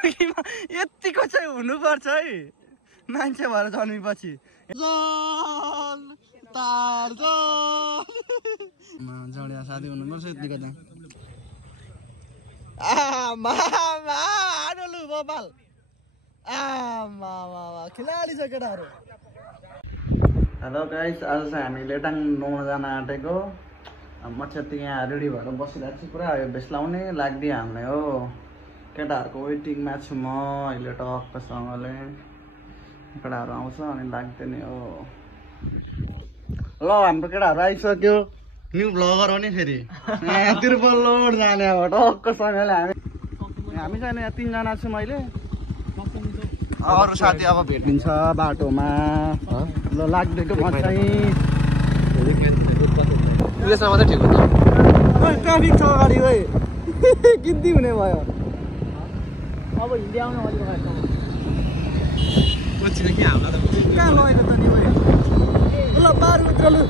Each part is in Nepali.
जिन्दगीमा यतिको चाहिँ हुनुपर्छ है मान्छे भएर जन्मेपछि जडिया साथी हुनुपर्छ यतिको चाहिँ गोपाल खिलाडी छ केटाहरू। हेलो गाइस, आज चाहिँ हामी लेटाङ नुहाउन जान आँटेको। म चाहिँ यहाँ रेडी भएर बसिरहेको छु। पुरा यो बेस लाउने लाग्दियो हामीलाई हो। केटाहरूको वेटिङमा छु म अहिले टक्कसँगले। केटाहरू आउँछ अनि लाग्दैन नि हो। ल हाम्रो केटाहरू आइसक्यो। न्यू भ्लगर हो नि फेरि तिरुपल लोड जाने अब टक्कसँगले हामी चाहिँ यहाँ 3 जना छु मैले। अरू साथी अब भेटिन्छ बाटोमा। ल लाग्दैको म चाहिँ पुलिसमा मात्रै ठिक हुन्छ। ट्राफिक छ अगाडि है गिन्ती हुने भयो। अब हिँड्दै आउनु अलिक अगाडि पछि के हाल्ला त कहाँ लगेको त नि भयो। ल बार मित्र लु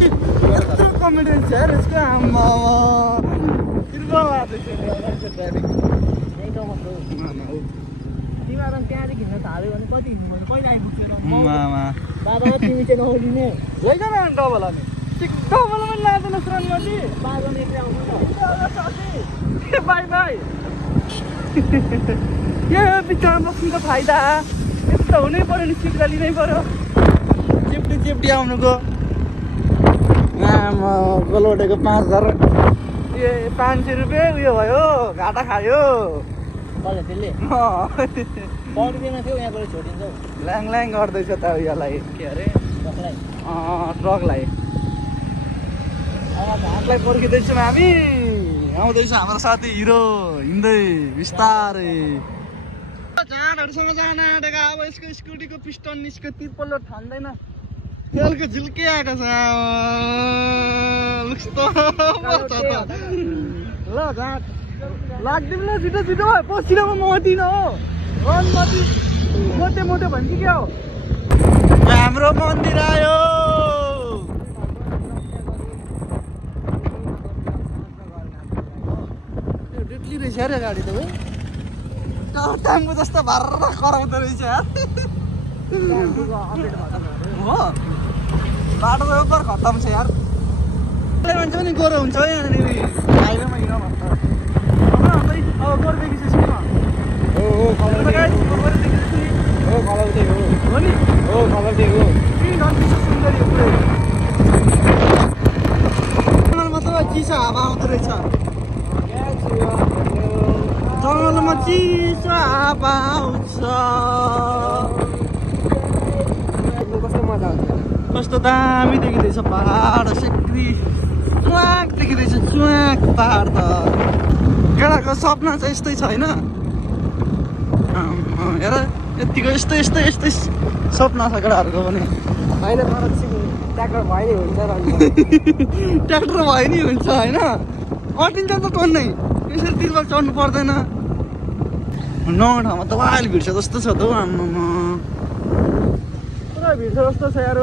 यत्रो कन्फिडेन्स छ यार यसको। आम्मा तिमीहरू त्यहाँदेखि हिँड्न थाल्यो भने कति हिँड्नु पर्छ? कहिले आइपुग्छ बाबा तिमी चाहिँ नौलिने लैजान डबल अनि डबल पनि लाँदैन श्रमजी। बाबा एक्लै आउनु बाई बाई यो बिचमा बस्नुको फाइदा यस्तो हुनै पर्यो नि। सिट लिनै पर्यो चेप्टी आउनुको। गोलोटेको 5000 ए 500 रुपियाँ उयो भयो घाटा खायो। त्यसले पढ्दैमा थियो यहाँबाट छोडिन्छ ल्याङ गर्दैछ त उयोलाई के अरे ट्रकलाई पर्खिँदैछौँ हामी। आउँदैछ हाम्रो साथी हिरो हिँड्दै बिस्तारै झाँडहरूसँग जान आँटेको। अब यसको स्कुटीको पिस्टन निस्क्यो तिर्पल्लो ठान्दैन तेलको झिल्के आएको छ। ल झाँट लाग्दैन ल छिटो छिटो पसिनामा मटिन हो। मोटे भन्छ क्या हो। हाम्रो मन्दिर आयो। डेटली रहेछ अरे गाडी त टाङ्गो जस्तो भर्र कराउँदो रहेछ हो। बाटो त उपर खत्तम छ यार। मान्छे पनि गोरो हुन्छ है यहाँनिर हाइवेमा हिँड भन्छ। अब गोरो देखिसकेपछि चिसो हावा आउँदो रहेछ। जङ्गलमा चिसो हावा आउँछ। कस्तो मजा आउँछ। कस्तो दामी देखिँदैछ पहाड। सेक्री चुवाक देखिँदैछ चुवाक पहाड त। केटाको सपना चाहिँ यस्तै छ होइन। हेर यतिको यस्तै सपना छ केटाहरूको पनि। होइन ट्र्याक्टर भयो नि हुन्छ ट्र्याक्टर भयो नि हुन्छ होइन। अटिन्छ त टन्नै यसरी तिर्पल चढ्नु पर्दैन। नौ ठाउँमा त वाइल भिड छ जस्तो छ त हौ। आम्मामा पुरा भिड छ जस्तो छ यार।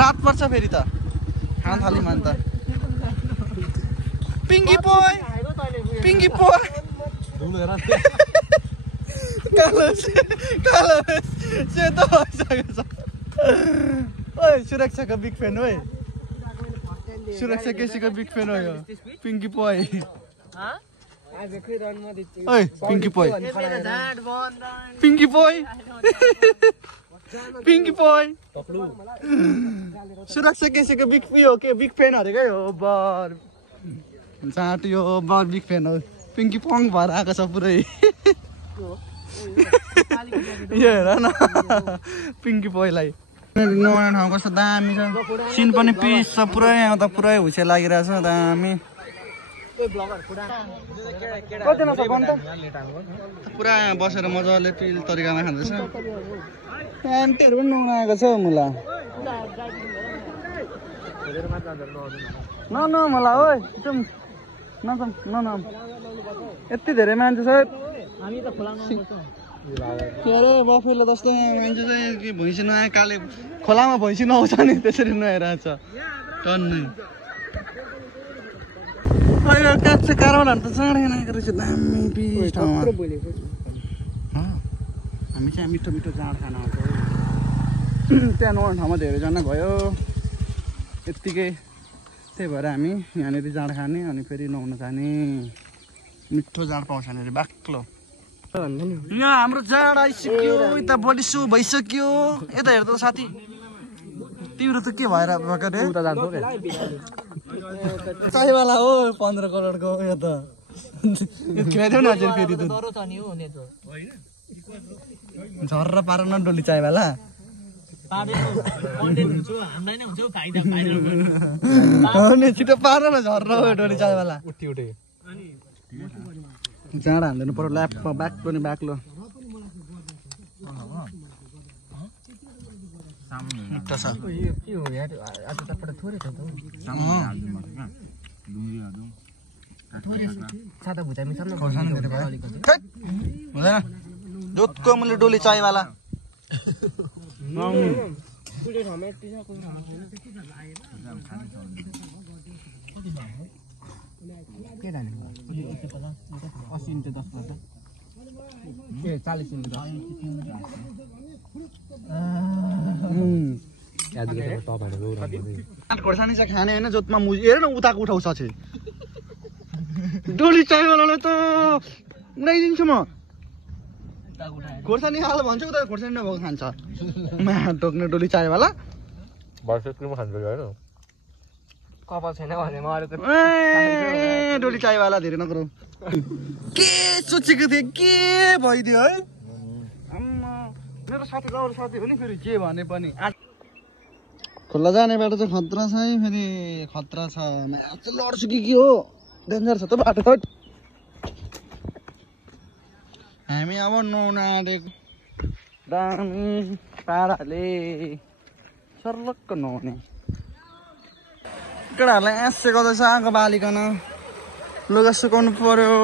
रात पर्छ फेरि त खान थाल्यो भने त। पिङ्की पोइ कालो सेतो भइसकेको छ। ओइ सुरक्षाको बिग फ्यान हो। सुरक्षा केसीको बिग फ्यान हो यो पिङ्की पोइ। ओइ पिङ्की पोइ सुरक्षा केसीको बिग हो के बिग फ्यान हरेकै हो। बर जाँट यो बर बिग फ्यान हो। पिङ्की पङ भएर आएको छ पुरै। यो हेर न पिङ्की पोइलाई। नयाँ ठाउँ कस्तो दामी छ। सिन पनि पिस छ पुरै। यहाँ त पुरै हुसे लागिरहेछ दामी। कतिजना छ भन् त? पुरा यहाँ बसेर मजाले पिल तरिकामा खाँदैछ। प्यान्टहरू पनि नआएको छ मुला। नमला ओइ नजाउँ यति धेरै मान्छे छ। के अरे बफेलो जस्तो मान्छे चाहिँ कि भैँसी नआए काले खोलामा भैँसी नआउँछ नि त्यसरी नुहाइरहेछ टन्नै। यो काँचो कारवालाहरू त चाँडै आएको रहेछ दामी पिस ठाउँमा हामी चाहिँ मिठो मिठो जाँड खान आउँछौँ त्यहाँ नुहाउने ठाउँमा धेरैजना भयो यत्तिकै त्यही भएर हामी यहाँनिर जाँड खाने अनि फेरि नुहाउन जाने मिठो जाँड पाउँछ यहाँनिर बाक्लो यहाँ हाम्रो जाँड आइसक्यो यता बलिसो भइसक्यो यता हेर्दा साथी तिम्रो त के भएर चाहिवाला हो 15 करोडको यो त खुवाइदेऊ न अझै फेरि झर्र पार न डोली चाहिवाला छिटो पार न झर्र डोली चाहिवाला जाँडा हान्दिनु पर्यो ल्यापमा बाक्लो नि बाक्लो हुँदैन जोतको मैले डोली चाहिवाला खोर्सानी चाहिँ खाने होइन जोतमा मुजी हेर न उताको उठाउँछ डोली चाहिवालालाई त उडाइदिन्छु म खोर्सानी खाल भन्छु उता खोर्सानी नभएको खान्छ मा टोक्ने डोली चाहिवाला कपाल छैन भने डोली चाहिवाला धेरै नगरौ के सोचेको थिएँ के भइदियो है मेरो साथी अरू साथी हो नि फेरि के भने पनि खोला जाने बाटो चाहिँ खतरा छ है फेरि खतरा छ लड्छु कि के हो डेन्जर छ त बाटो हामी अब नुहाउन आँटेको दामी पाराले सर्लक्क नुहाउने केटाहरूलाई एसे गर्दैछ आगो बालिकन लुगा सुकाउनु पर्यो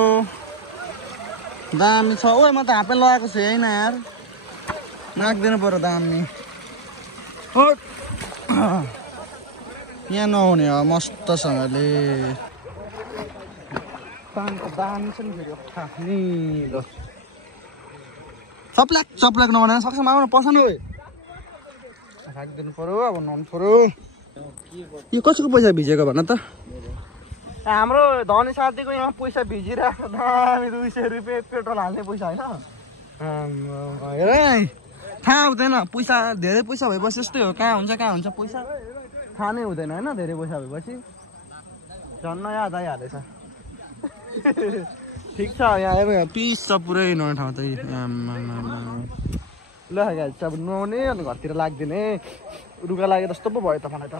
दामी छ ओ म त हातमा लगाएको छु होइन यार नाकिदिनु पर्यो दामी यहाँ नुहाउने हो मस्तसँगले पानीको दामी छ नि फेरि निलो चप्लाक चप्लाक नभने सक्छ मामा पसाउनु राखिदिनु पर्यो अब नुहाउनु पर्यो यो कसैको पैसा भिजेको भन त हाम्रो धनी साथीको यहाँ पैसा भिजिरहेको दामी 200 रुपियाँ पेट्रोल हाल्ने पैसा होइन हेर थाहा हुँदैन पैसा धेरै पैसा भएपछि यस्तै हो कहाँ हुन्छ पैसा थाहा नै हुँदैन होइन धेरै पैसा भएपछि झन् याद आइहालेछ ठिक छ यहाँ पिस छ पुरै नुहाउने ठाउँ चाहिँ ल अब नुहाउने अनि घरतिर लाग्दिने रुगा लागे जस्तो पो भयो त मलाई त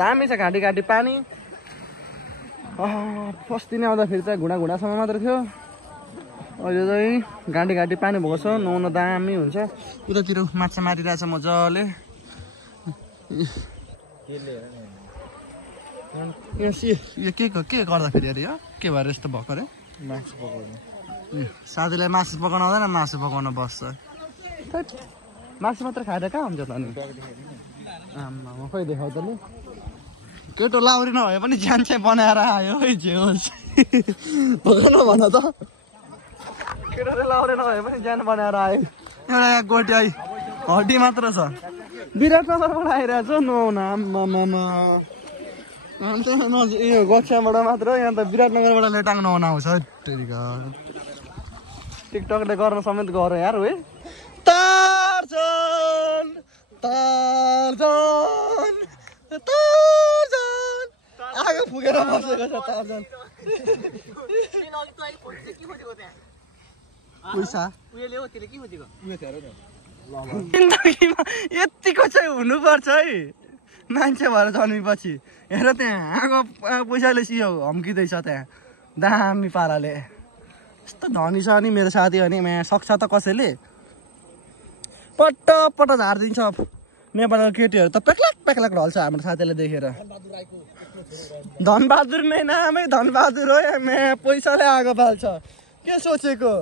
दामी छ घाँटी घाँटी पानी फर्स्ट दिन आउँदाखेरि चाहिँ घुँडासम्म मात्र थियो अहिले चाहिँ घाँटी घाँटी पानी भएको छ नुहाउन दामी हुन्छ उतातिर माछा मारिरहेछ मजाले यो के गर्दाखेरि अरे यो के भएर यस्तो भएको अरे मासु पकाउनु साथीलाई मासु पकाउनु आउँदैन मासु पकाउन बस्छ मासु मात्र खाएर कहाँ हुन्छ त नि आमा खोइ देखाउ त नि केटो लाउरी नभए पनि ज्यान चाहिँ बनाएर आयो है जे होस् पकाउन भन त केटोले लाउरी नभए पनि ज्यान बनाएर आयो एउटा यहाँ गोटी हड्डी मात्र छ विराटनगरबाट आइरहेछ नुहाउन आम्मामा यो गच्छाबाट मात्र यहाँ त विराटनगरबाट लेटाङ नुहाउन आउँछ टिकटकले गर्न समेत गर यार है तार्जन आगो फुकेर बसेको छ तार्जन पैसा जिन्दगीमा यतिको चाहिँ हुनुपर्छ है मान्छे भएर जन्मेपछि हेर त्यहाँ आगो पैसाले सियो हम्किँदैछ त्यहाँ दामी पाराले यस्तो धनी छ नि मेरो साथी अनि सक्छ त कसैले पट्ट झारिदिन्छ नेपालको केटीहरू त पेक्लाक ढल्छ हाम्रो साथीले देखेर धनबहादुर नै नामै धनबहादुर हो पैसाले आगो बाल्छ के सोचेको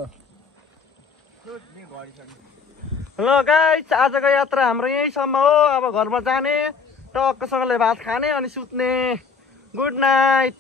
ल गाइस आजको यात्रा हाम्रो यहीँसम्म हो अब घरमा जाने टक्कसँगले भात खाने अनि सुत्ने गुड नाइट